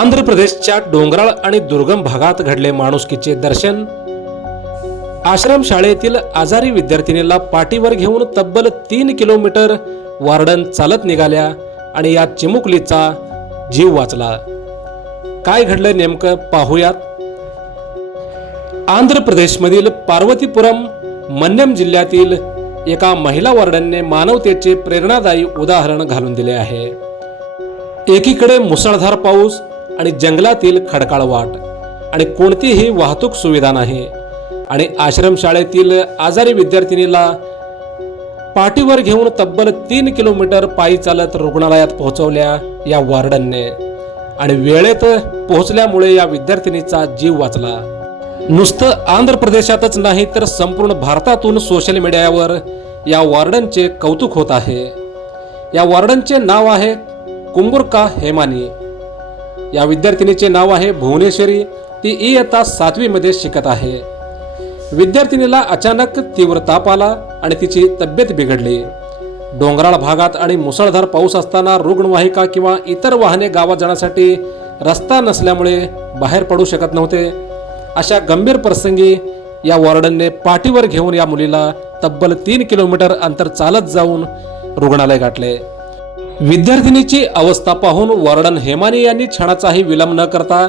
आंध्र प्रदेशच्या डोंगराळ आणि दुर्गम भागात घडले माणुसकीचे दर्शन। आश्रमशाळेतील आजारी विद्यार्थिनीला पाठीवर घेऊन तब्बल 3 किलोमीटर वार्डन चालत निघाल्या आणि या चिमुकलीचा जीव वाचला। काय घडलं नेमकं पाहूयात। आंध्र प्रदेशमधील पार्वतीपुरम मन्यम जिल्ह्यातील एका महिला वार्डनने मानवतेचे प्रेरणादायी उदाहरण घालून दिले आहे। एकीकडे मुसळधार पाऊस आणि जंगलातील खडकाळ वाट आणि कोणतीही वाहतूक सुविधा नाही आणि आश्रमशाळेतील आजारी विद्यार्थिनीला पाठीवर घेऊन तब्बल 3 किलोमीटर पायी चालत रुग्णालयात पोहोचवल्या या वार्डनने आणि वेळेत पोहोचल्यामुळे या विद्यार्थिनीचा जीव वाचला। नुसतं आंध्र प्रदेशातच नाही तर संपूर्ण भारतातून सोशल मीडियावर या वार्डनचे कौतुक होत आहे। या वार्डनचे नाव आहे कुंबुर्का हेमानी। या विद्यार्थिनीचे नाव आहे भुवनेश्वरी। ती इयत्ता 7वी मध्ये शिकत आहे। विद्यार्थिनीला अचानक तीव्र ताप आला आणि तिची तब्येत बिघडली। डोंगराळ भागात आणि मुसळधार पाऊस असताना रुग्णवाहिका किंवा इतर वाहने गावात जाण्यासाठी रस्ता नसल्यामुळे बाहेर पडू शकत नव्हते। अशा गंभीर प्रसंगी या वार्डनने पाठीवर घेऊन या मुलीला तब्बल 3 किलोमीटर अंतर चालत जाऊन रुग्णालय गाठले। विद्यार्थिनीची अवस्था पाहून वार्डन हेमानी यांनी क्षणाचाही विलंब न करता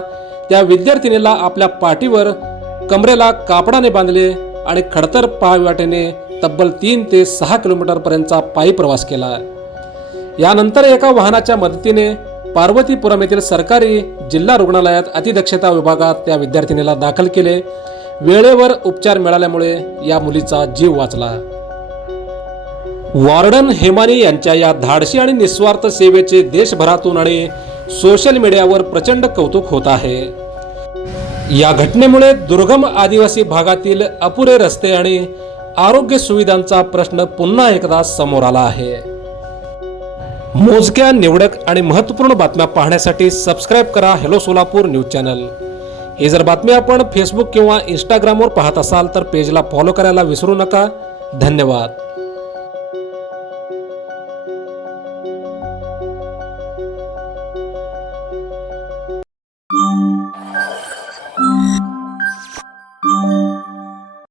त्या विद्यार्थिनीला आपल्या पाठीवर कमरेला कापडाने बांधले आणि खडतर पायवाटेने तब्बल 3 ते 6 किलोमीटर पर्यंतचा पायी प्रवास केला। यानंतर एका वाहनाच्या मदतीने पार्वतीपुरम येथील सरकारी जिल्हा रुग्णालयात अतिदक्षता विभागात त्या विद्यार्थिनीला दाखल केले। वेळेवर उपचार मिळाल्यामुळे या मुलीचा जीव वाचला। वार्डन हेमानी यांच्या या धाडसी आणि निस्वार्थ सेवेचे देशभरातून आणि सोशल मीडियावर प्रचंड कौतुक होत आहे। या घटनेमुळे दुर्गम आदिवासी भागातील अपुरे रस्ते आणि आरोग्य सुविधांचा प्रश्न पुन्हा एकदा समोर आला आहे। मोजक्या निवडक आणि महत्त्वपूर्ण बातम्या पाहण्यासाठी सबस्क्राइब करा हेलो सोलापूर न्यूज चॅनल। हे जर बातमी आपण फेसबुक किंवा इंस्टाग्रामवर पाहत असाल तर पेजला फॉलो करायला विसरू नका। धन्यवाद।